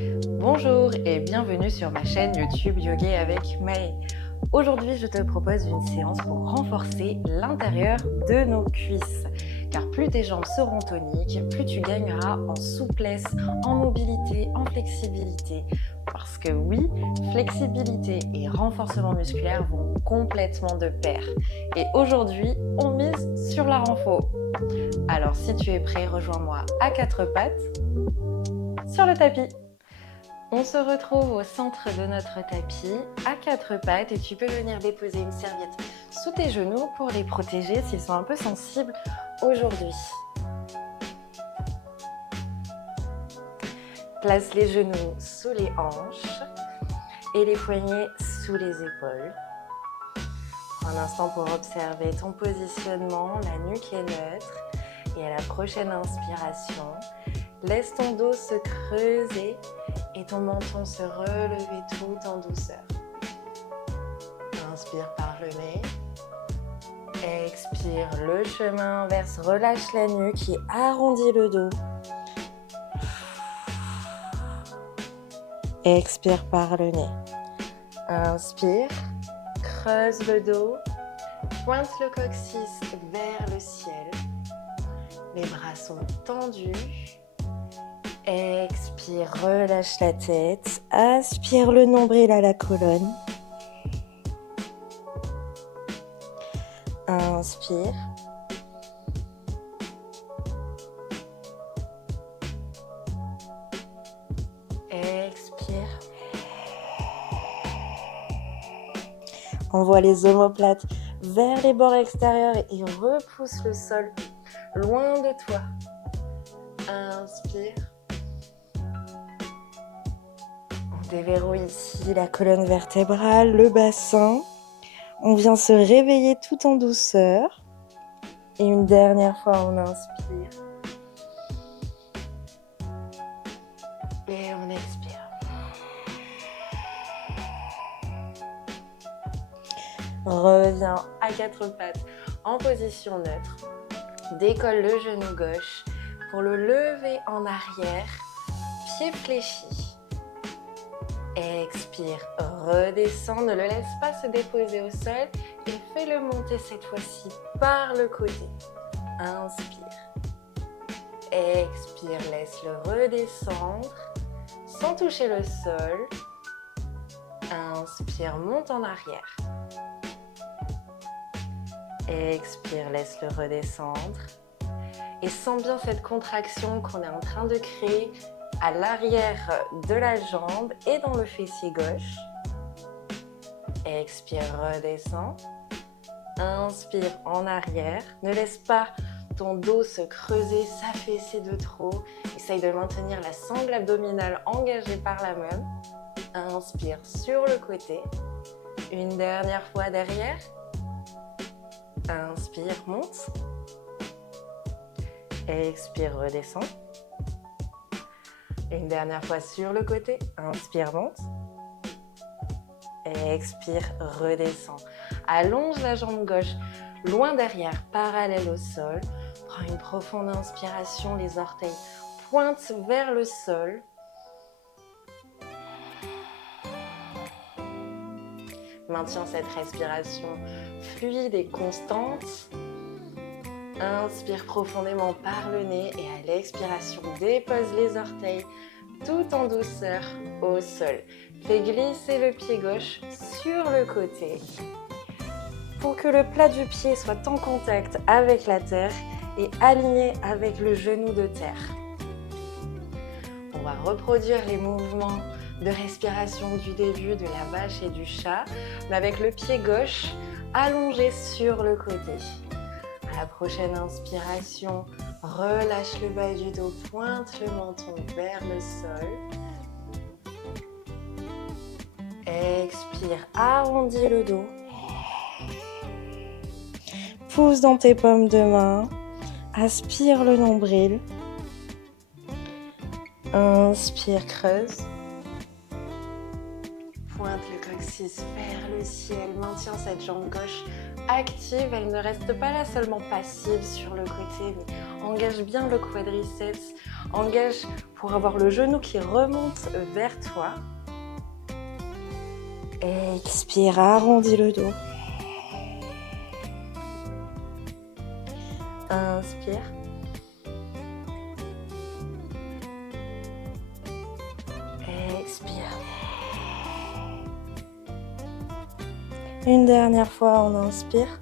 Bonjour et bienvenue sur ma chaîne YouTube Yoga avec Maë. Aujourd'hui, je te propose une séance pour renforcer l'intérieur de nos cuisses. Car plus tes jambes seront toniques, plus tu gagneras en souplesse, en mobilité, en flexibilité. Parce que oui, flexibilité et renforcement musculaire vont complètement de pair. Et aujourd'hui, on mise sur la renfo. Alors si tu es prêt, rejoins-moi à quatre pattes sur le tapis. On se retrouve au centre de notre tapis, à quatre pattes, et tu peux venir déposer une serviette sous tes genoux pour les protéger s'ils sont un peu sensibles aujourd'hui. Place les genoux sous les hanches et les poignets sous les épaules. Prends un instant pour observer ton positionnement, la nuque est neutre, et à la prochaine inspiration, laisse ton dos se creuser et ton menton se relever tout en douceur. Inspire par le nez. Expire, le chemin inverse, relâche la nuque et arrondis le dos. Expire par le nez. Inspire, creuse le dos, pointe le coccyx vers le ciel. Les bras sont tendus. Expire, relâche la tête. Aspire le nombril à la colonne. Inspire. Expire. Envoie les omoplates vers les bords extérieurs et repousse le sol loin de toi. Inspire. On déverrouille ici la colonne vertébrale, le bassin. On vient se réveiller tout en douceur. Et une dernière fois, on inspire. Et on expire. Reviens à quatre pattes en position neutre. Décolle le genou gauche pour le lever en arrière, pied fléchi. Expire, redescends, ne le laisse pas se déposer au sol et fais-le monter cette fois-ci par le côté. Inspire. Expire, laisse-le redescendre sans toucher le sol. Inspire, monte en arrière. Expire, laisse-le redescendre. Et sens bien cette contraction qu'on est en train de créer à l'arrière de la jambe et dans le fessier gauche. Expire, redescends. Inspire en arrière. Ne laisse pas ton dos se creuser, s'affaisser de trop. Essaye de maintenir la sangle abdominale engagée par la même. Inspire sur le côté. Une dernière fois derrière. Inspire, monte. Expire, redescends. Une dernière fois sur le côté. Inspire, monte. Expire, redescends. Allonge la jambe gauche loin derrière, parallèle au sol. Prends une profonde inspiration, les orteils pointent vers le sol. Maintiens cette respiration fluide et constante. Inspire profondément par le nez et à l'expiration, dépose les orteils tout en douceur au sol. Fais glisser le pied gauche sur le côté pour que le plat du pied soit en contact avec la terre et aligné avec le genou de terre. On va reproduire les mouvements de respiration du début de la vache et du chat, mais avec le pied gauche allongé sur le côté. À la prochaine inspiration, relâche le bas du dos, pointe le menton vers le sol. Expire, arrondis le dos. Pousse dans tes paumes de main. Aspire le nombril. Inspire, creuse. Pointe le coccyx vers le ciel. Maintiens cette jambe gauche active. Elle ne reste pas là seulement passive sur le côté, mais engage bien le quadriceps Engage pour avoir le genou qui remonte vers toi. Expire, arrondis le dos. Inspire. Expire. Une dernière fois, on inspire.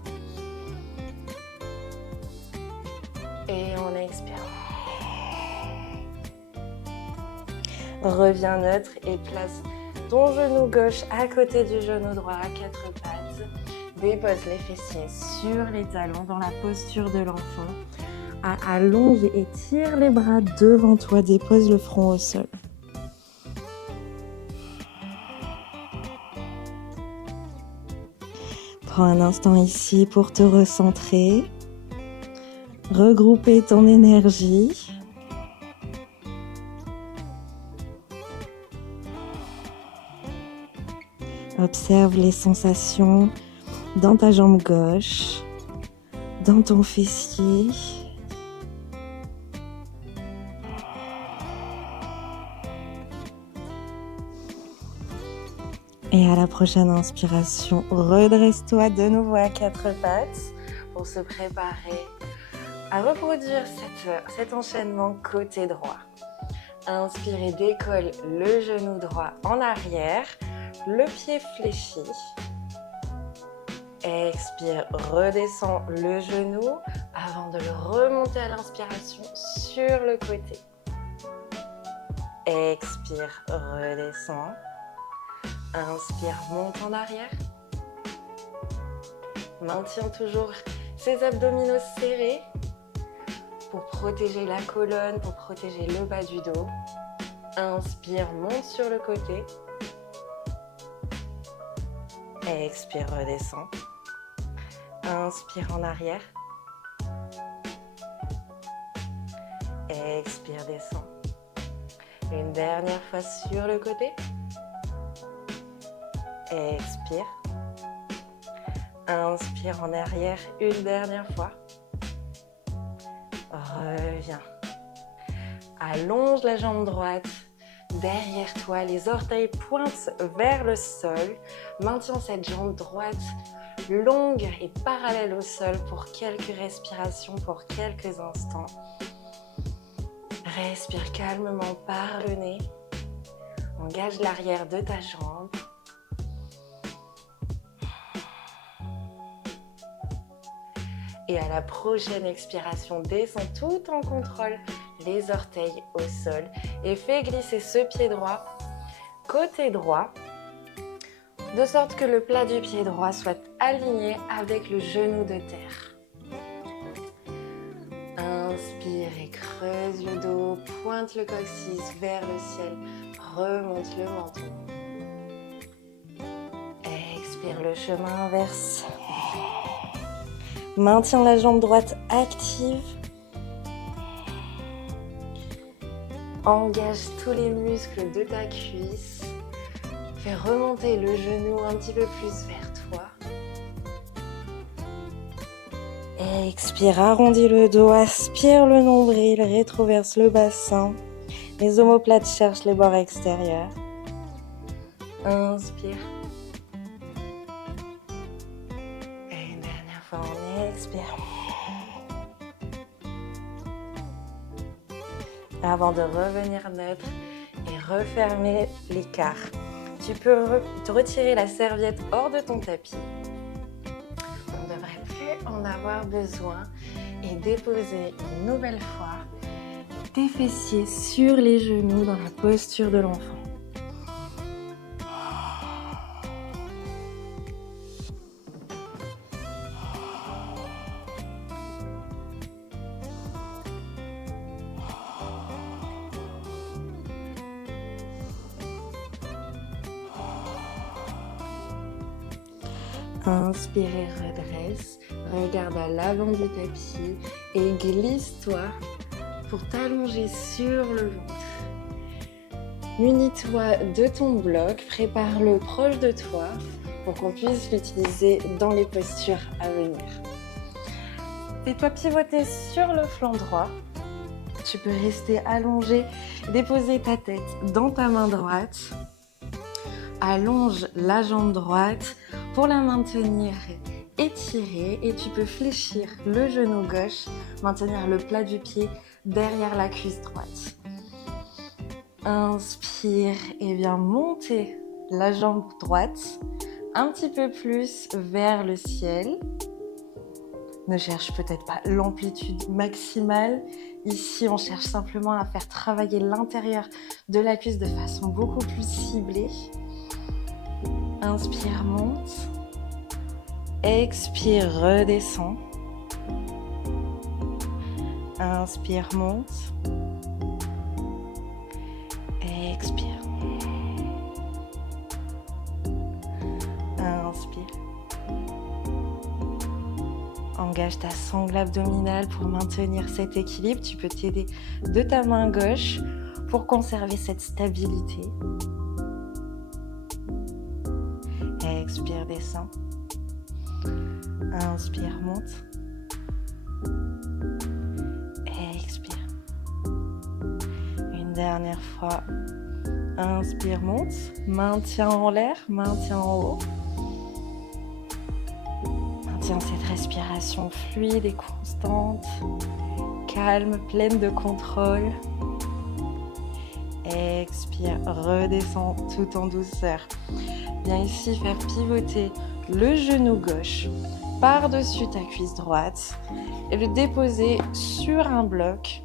Et on expire. Reviens neutre et place ton genou gauche à côté du genou droit à quatre pattes. Dépose les fessiers sur les talons dans la posture de l'enfant. Allonge et tire les bras devant toi. Dépose le front au sol. Prends un instant ici pour te recentrer. Regrouper ton énergie. Observe les sensations dans ta jambe gauche, dans ton fessier. Et à la prochaine inspiration, redresse-toi de nouveau à quatre pattes pour se préparer à reproduire cet enchaînement côté droit. Inspire et décolle le genou droit en arrière, le pied fléchi. Expire, redescends le genou avant de le remonter à l'inspiration sur le côté. Expire, redescends. Inspire, monte en arrière. Maintiens toujours ses abdominaux serrés pour protéger la colonne, pour protéger le bas du dos. Inspire, monte sur le côté. Expire, redescends. Inspire en arrière. Expire, descends. Une dernière fois sur le côté. Expire. Inspire en arrière une dernière fois. Reviens. Allonge la jambe droite. Derrière toi, les orteils pointent vers le sol. Maintiens cette jambe droite longue et parallèle au sol pour quelques respirations, pour quelques instants. Respire calmement par le nez. Engage l'arrière de ta jambe. Et à la prochaine expiration, descends tout en contrôle les orteils au sol et fais glisser ce pied droit côté droit de sorte que le plat du pied droit soit aligné avec le genou de terre. Inspire et creuse le dos, pointe le coccyx vers le ciel, remonte le menton. Expire, le chemin inverse. Maintiens la jambe droite active. Engage tous les muscles de ta cuisse. Fais remonter le genou un petit peu plus vers toi. Expire, arrondis le dos, aspire le nombril, rétroverse le bassin. Les omoplates cherchent les bords extérieurs. Inspire. Et une dernière fois, on expire. Avant de revenir neutre et refermer l'écart, tu peux te retirer la serviette hors de ton tapis. On ne devrait plus en avoir besoin et déposer une nouvelle fois tes fessiers sur les genoux dans la posture de l'enfant. Inspire et redresse, regarde à l'avant du tapis et glisse-toi pour t'allonger sur le ventre. Munis-toi de ton bloc, prépare-le proche de toi pour qu'on puisse l'utiliser dans les postures à venir. Fais-toi pivoter sur le flanc droit. tu peux rester allongé, déposer ta tête dans ta main droite. Allonge la jambe droite pour la maintenir étirée et tu peux fléchir le genou gauche, maintenir le plat du pied derrière la cuisse droite. Inspire et viens monter la jambe droite un petit peu plus vers le ciel. Ne cherche peut-être pas l'amplitude maximale. Ici, on cherche simplement à faire travailler l'intérieur de la cuisse de façon beaucoup plus ciblée. Inspire, monte. Expire, redescend. Inspire, monte. Expire. Inspire. Engage ta sangle abdominale pour maintenir cet équilibre. Tu peux t'aider de ta main gauche pour conserver cette stabilité. Expire, descend. Inspire, monte. Expire. Une dernière fois. Inspire, monte. Maintien en l'air, maintien en haut. Maintiens cette respiration fluide et constante. Calme, pleine de contrôle. Expire, redescends tout en douceur. Viens ici faire pivoter le genou gauche par-dessus ta cuisse droite et le déposer sur un bloc.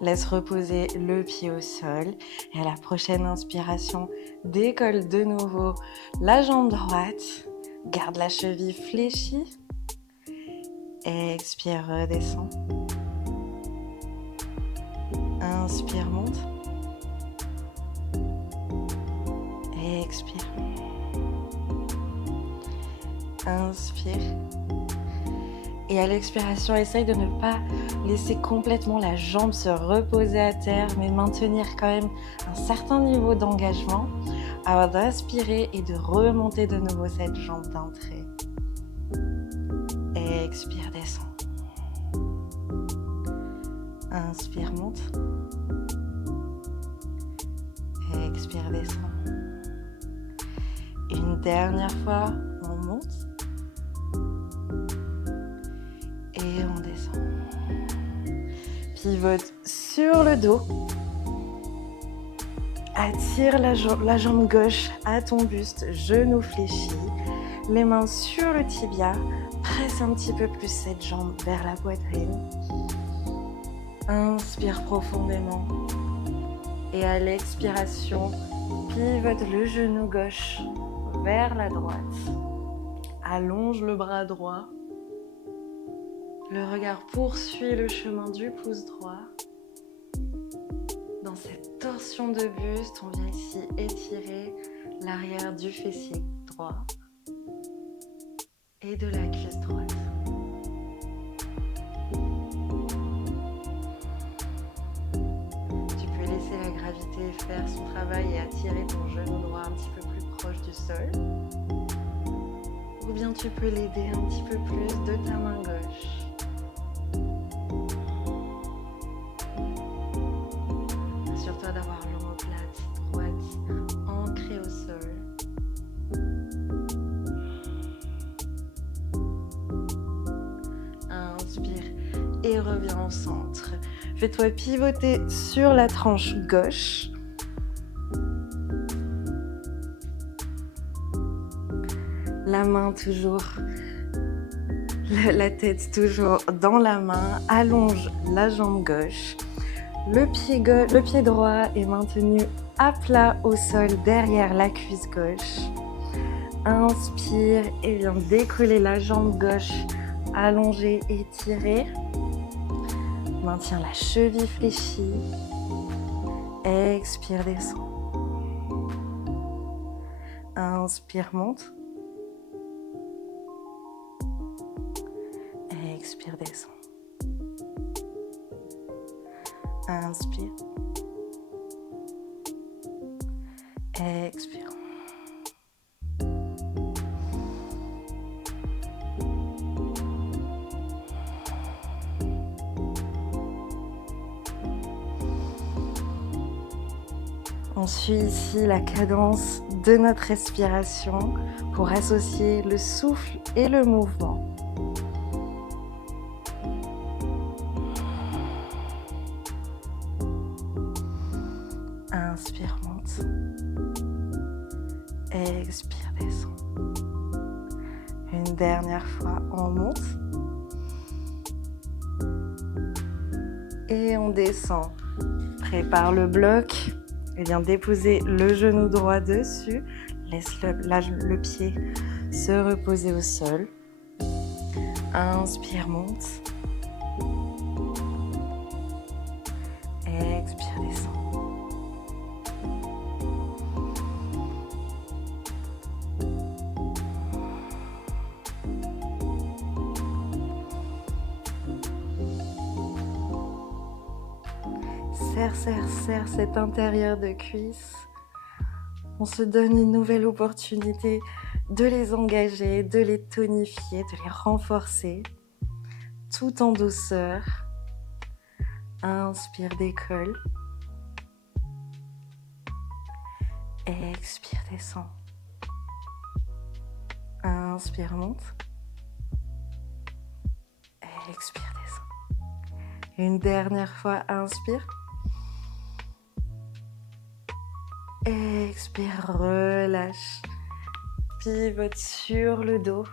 Laisse reposer le pied au sol et à la prochaine inspiration, décolle de nouveau la jambe droite. Garde la cheville fléchie. Expire, redescend. Inspire, monte. Expire. Inspire. Et à l'expiration, essaye de ne pas laisser complètement la jambe se reposer à terre, mais maintenir quand même un certain niveau d'engagement avant d'inspirer et de remonter de nouveau cette jambe d'un trait. Expire, descend. Inspire, monte. Expire, descend. Une dernière fois, on monte. Et on descend. Pivote sur le dos. Attire la jambe gauche à ton buste, genou fléchi. Les mains sur le tibia. Presse un petit peu plus cette jambe vers la poitrine. Inspire profondément. Et à l'expiration, pivote le genou gauche vers la droite. Allonge le bras droit. Le regard poursuit le chemin du pouce droit. Dans cette torsion de buste, on vient ici étirer l'arrière du fessier droit et de la cuisse droite. Tu peux laisser la gravité faire son travail et attirer ton genou droit un petit peu plus proche du sol. Ou bien tu peux l'aider un petit peu plus de ta main gauche. Assure-toi d'avoir l'omoplate droite ancrée au sol. Inspire et reviens au centre. Fais-toi pivoter sur la tranche gauche. La main toujours, la tête toujours dans la main. Allonge la jambe gauche. Le pied droit est maintenu à plat au sol derrière la cuisse gauche. Inspire et viens décoller la jambe gauche, allongée, étirée. Maintiens la cheville fléchie. Expire, descend. Inspire, monte. Expire, descend. Inspire. Expire. On suit ici la cadence de notre respiration pour associer le souffle et le mouvement. Inspire, monte. Expire, descend. Une dernière fois, on monte. Et on descend. Prépare le bloc. Et bien déposer le genou droit dessus. Laisse le pied se reposer au sol. Inspire, monte. Expire, descend. Serre cet intérieur de cuisse. On se donne une nouvelle opportunité de les engager, de les tonifier, de les renforcer, tout en douceur. Inspire, décolle. Expire, descend. Inspire, monte. Expire, descend. Une dernière fois, inspire. Expire, relâche. Pivote sur le dos.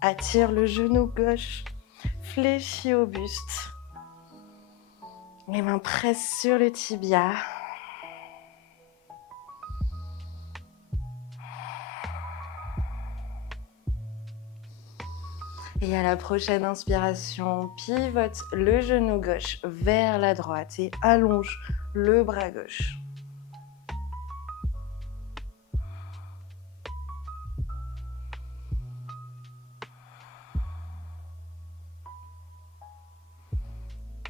Attire le genou gauche, fléchis au buste. Les mains pressent sur le tibia. Et à la prochaine inspiration, pivote le genou gauche vers la droite et allonge le bras gauche.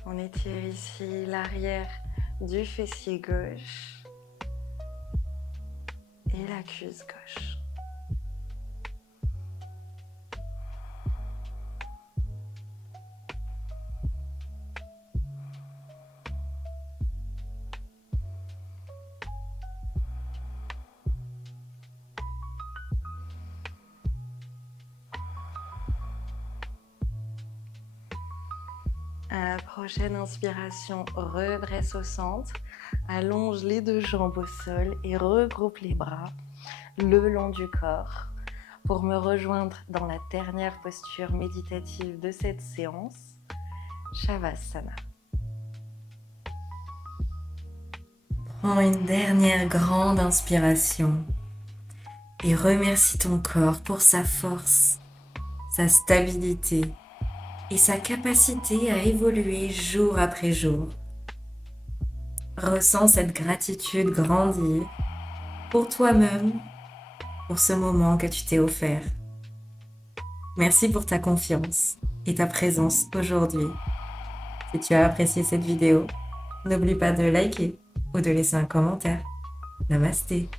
On étire ici l'arrière du fessier gauche et la cuisse gauche. À la prochaine inspiration, redresse au centre, allonge les deux jambes au sol et regroupe les bras le long du corps pour me rejoindre dans la dernière posture méditative de cette séance, Shavasana. Prends une dernière grande inspiration et remercie ton corps pour sa force, sa stabilité et sa capacité à évoluer jour après jour. Ressens cette gratitude grandir pour toi-même, pour ce moment que tu t'es offert. Merci pour ta confiance et ta présence aujourd'hui. Si tu as apprécié cette vidéo, n'oublie pas de liker ou de laisser un commentaire. Namasté.